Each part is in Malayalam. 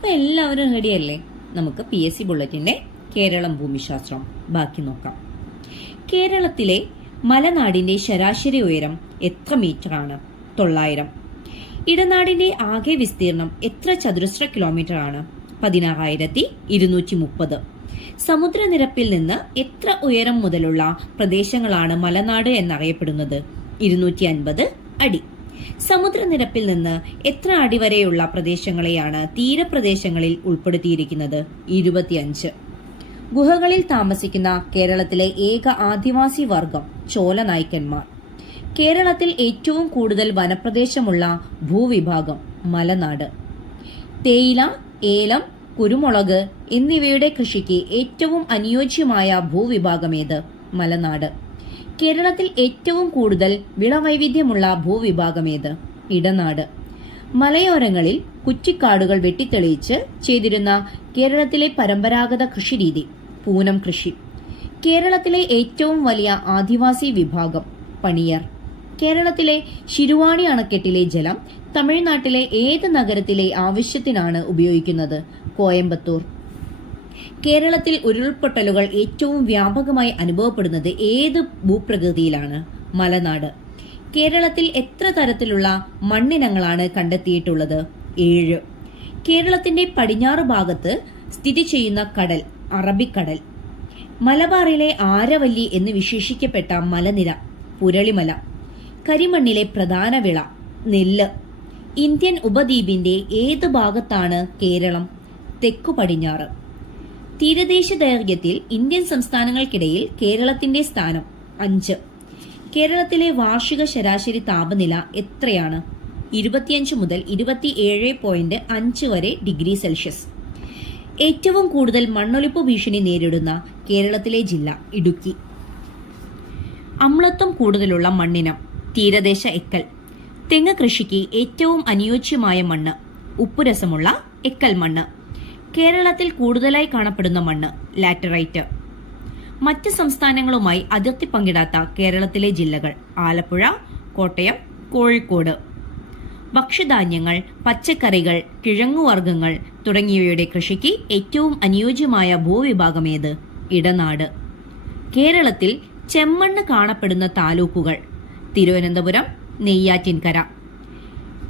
അപ്പൊ എല്ലാവരും റെഡിയല്ലേ? നമുക്ക് PSC ബുള്ളറ്റിന്റെ കേരളം ഭൂമിശാസ്ത്രം ബാക്കി നോക്കാം. കേരളത്തിലെ മലനാടിന്റെ ശരാശരി ഉയരം എത്ര മീറ്ററാണ്? 900. ഇടനാടിന്റെ ആകെ വിസ്തീർണം എത്ര ചതുരശ്ര കിലോമീറ്റർ ആണ്? 16,230. സമുദ്രനിരപ്പിൽ നിന്ന് എത്ര ഉയരം മുതലുള്ള പ്രദേശങ്ങളാണ് മലനാട് എന്നറിയപ്പെടുന്നത്? 250 അടി. സമുദ്രനിരപ്പിൽ നിന്ന് എത്ര അടി വരെയുള്ള പ്രദേശങ്ങളെയാണ് തീരപ്രദേശങ്ങളിൽ ഉൾപ്പെടുത്തിയിരിക്കുന്നത്? 25. ഗുഹകളിൽ താമസിക്കുന്ന കേരളത്തിലെ ഏക ആദിവാസി വർഗം ചോലനായ്ക്കന്മാർ. കേരളത്തിൽ ഏറ്റവും കൂടുതൽ വനപ്രദേശമുള്ള ഭൂവിഭാഗം മലനാട്. തേയില, ഏലം, കുരുമുളക് എന്നിവയുടെ കൃഷിക്ക് ഏറ്റവും അനുയോജ്യമായ ഭൂവിഭാഗമേത്? മലനാട്. കേരളത്തിൽ ഏറ്റവും കൂടുതൽ വിളവൈവിധ്യമുള്ള ഭൂവിഭാഗമേത്? ഇടനാട്. മലയോരങ്ങളിൽ കുറ്റിക്കാടുകൾ വെട്ടിത്തെളിയിച്ച് ചെയ്തിരുന്ന കേരളത്തിലെ പരമ്പരാഗത കൃഷിരീതി പൂനം കൃഷി. കേരളത്തിലെ ഏറ്റവും വലിയ ആദിവാസി വിഭാഗം പണിയർ. കേരളത്തിലെ ശിരുവാണി അണക്കെട്ടിലെ ജലം തമിഴ്നാട്ടിലെ ഏത് നഗരത്തിലെ ആവശ്യത്തിനാണ് ഉപയോഗിക്കുന്നത്? കോയമ്പത്തൂർ. കേരളത്തിൽ ഉരുൾപൊട്ടലുകൾ ഏറ്റവും വ്യാപകമായി അനുഭവപ്പെടുന്നത് ഏത് ഭൂപ്രകൃതിയിലാണ്? മലനാട്. കേരളത്തിൽ എത്ര തരത്തിലുള്ള മണ്ണിനങ്ങളാണ് കണ്ടെത്തിയിട്ടുള്ളത്? 7. കേരളത്തിന്റെ പടിഞ്ഞാറ് ഭാഗത്ത് സ്ഥിതി ചെയ്യുന്ന കടൽ അറബിക്കടൽ. മലബാറിലെ ആരവല്ലി എന്ന് വിശേഷിക്കപ്പെട്ട മലനിര പുരളിമല. കരിമണ്ണിലെ പ്രധാന വിള നെല്ല്. ഇന്ത്യൻ ഉപദ്വീപിന്റെ ഏത് ഭാഗത്താണ് കേരളം? തെക്കു പടിഞ്ഞാറ്. തീരദേശ ദൈർഘ്യത്തിൽ ഇന്ത്യൻ സംസ്ഥാനങ്ങൾക്കിടയിൽ കേരളത്തിന്റെ സ്ഥാനം 5. കേരളത്തിലെ വാർഷിക ശരാശരി താപനില എത്രയാണ്? 25 മുതൽ 27.5 വരെ ഡിഗ്രി സെൽഷ്യസ്. ഏറ്റവും കൂടുതൽ മണ്ണൊലിപ്പ് ഭീഷണി നേരിടുന്ന കേരളത്തിലെ ജില്ല ഇടുക്കി. അമ്ലത്വം കൂടുതലുള്ള മണ്ണിനം തീരദേശ എക്കൽ. തെങ്ങ് കൃഷിക്ക് ഏറ്റവും അനുയോജ്യമായ മണ്ണ് ഉപ്പുരസമുള്ള എക്കൽ മണ്ണ്. കേരളത്തിൽ കൂടുതലായി കാണപ്പെടുന്ന മണ്ണ് ലാറ്ററൈറ്റ്. മറ്റ് സംസ്ഥാനങ്ങളുമായി അതിർത്തി പങ്കിടാത്ത കേരളത്തിലെ ജില്ലകൾ ആലപ്പുഴ, കോട്ടയം, കോഴിക്കോട്. ഭക്ഷ്യധാന്യങ്ങൾ, പച്ചക്കറികൾ, കിഴങ്ങുവർഗ്ഗങ്ങൾ തുടങ്ങിയവയുടെ കൃഷിക്ക് ഏറ്റവും അനുയോജ്യമായ ഭൂവിഭാഗമേത്? ഇടനാട്. കേരളത്തിൽ ചെമ്മണ്ണ് കാണപ്പെടുന്ന താലൂക്കുകൾ തിരുവനന്തപുരം, നെയ്യാറ്റിൻകര.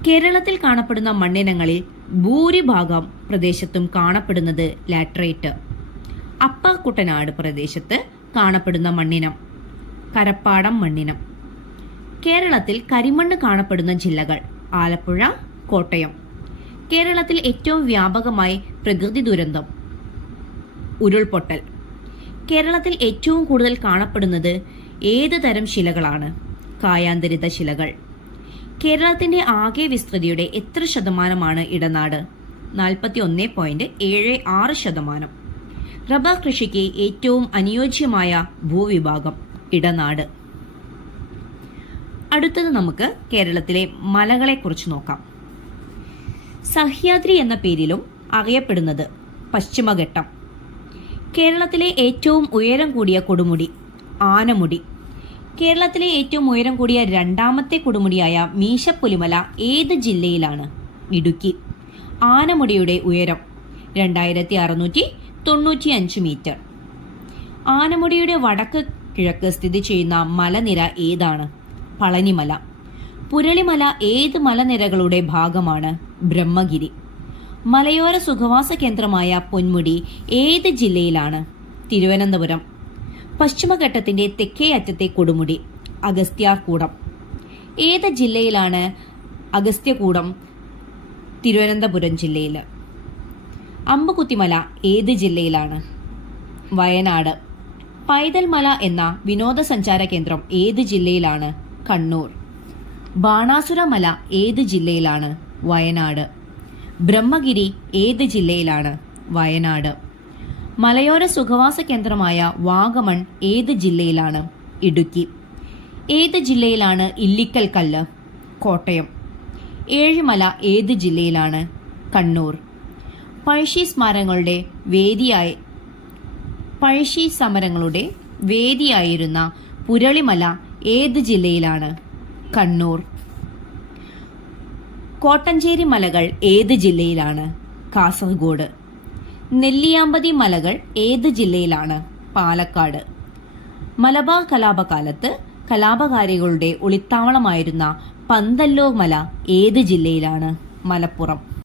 കേരളത്തിൽ കാണപ്പെടുന്ന മണ്ണിനങ്ങളിൽ ഭൂരിഭാഗം പ്രദേശത്തും കാണപ്പെടുന്നത് ലാറ്ററൈറ്റ്. അപ്പർ കുട്ടനാട് പ്രദേശത്ത് കാണപ്പെടുന്ന മണ്ണിനം കരപ്പാടം മണ്ണിനം. കേരളത്തിൽ കരിമണ്ണ് കാണപ്പെടുന്ന ജില്ലകൾ ആലപ്പുഴ, കോട്ടയം. കേരളത്തിൽ ഏറ്റവും വ്യാപകമായി പ്രകൃതി ദുരന്തം ഉരുൾപൊട്ടൽ. കേരളത്തിൽ ഏറ്റവും കൂടുതൽ കാണപ്പെടുന്നത് ഏത് തരം ശിലകളാണ്? കായാന്തരിത ശിലകൾ. കേരളത്തിന്റെ ആകെ വിസ്തൃതിയുടെ എത്ര ശതമാനമാണ് ഇടനാട്? 41.76%. റബ്ബർ കൃഷിക്ക് ഏറ്റവും അനുയോജ്യമായ ഭൂവിഭാഗം ഇടനാട്. അടുത്തത് നമുക്ക് കേരളത്തിലെ മലകളെക്കുറിച്ച് നോക്കാം. സഹ്യാദ്രി എന്ന പേരിലും അറിയപ്പെടുന്നത് പശ്ചിമഘട്ടം. കേരളത്തിലെ ഏറ്റവും ഉയരം കൂടിയ കൊടുമുടി ആനമുടി. കേരളത്തിലെ ഏറ്റവും ഉയരം കൂടിയ രണ്ടാമത്തെ കൊടുമുടിയായ മീശപ്പുലിമല ഏത് ജില്ലയിലാണ്? ഇടുക്കി. ആനമുടിയുടെ ഉയരം 2695 മീറ്റർ. ആനമുടിയുടെ വടക്ക് കിഴക്ക് സ്ഥിതി ചെയ്യുന്ന മലനിര ഏതാണ്? പളനിമല. പുരളിമല ഏത് മലനിരകളുടെ ഭാഗമാണ്? ബ്രഹ്മഗിരി. മലയോര സുഖവാസ കേന്ദ്രമായ പൊന്മുടി ഏത് ജില്ലയിലാണ്? തിരുവനന്തപുരം. പശ്ചിമഘട്ടത്തിന്റെ തെക്കേ അറ്റത്തെ കൊടുമുടി അഗസ്ത്യാർകൂടം. ഏത് ജില്ലയിലാണ് അഗസ്ത്യകൂടം? തിരുവനന്തപുരം ജില്ലയിൽ. അമ്പുകുത്തിമല ഏത് ജില്ലയിലാണ്? വയനാട്. പൈതൽ മല എന്ന വിനോദസഞ്ചാര കേന്ദ്രം ഏത് ജില്ലയിലാണ്? കണ്ണൂർ. ബാണാസുര മല ഏത് ജില്ലയിലാണ്? വയനാട്. ബ്രഹ്മഗിരി ഏത് ജില്ലയിലാണ്? വയനാട്. മലയോര സുഖവാസ കേന്ദ്രമായ വാഗമൺ ഏത് ജില്ലയിലാണ്? ഇടുക്കി. ഏത് ജില്ലയിലാണ് ഇല്ലിക്കൽ കല്ല്? കോട്ടയം. ഏഴിമല ഏത് ജില്ലയിലാണ്? കണ്ണൂർ. പഴശ്ശി സമരങ്ങളുടെ വേദിയായിരുന്ന പുരളിമല ഏത് ജില്ലയിലാണ്? കണ്ണൂർ. കോട്ടഞ്ചേരി മലകൾ ഏത് ജില്ലയിലാണ്? കാസർഗോഡ്. നെല്ലിയാമ്പതി മലകൾ ഏത് ജില്ലയിലാണ്? പാലക്കാട്. മലബാർ കലാപകാലത്ത് കലാപകാരികളുടെ ഒളിത്താവളമായിരുന്ന പന്തല്ലൂർ മല ഏത് ജില്ലയിലാണ്? മലപ്പുറം.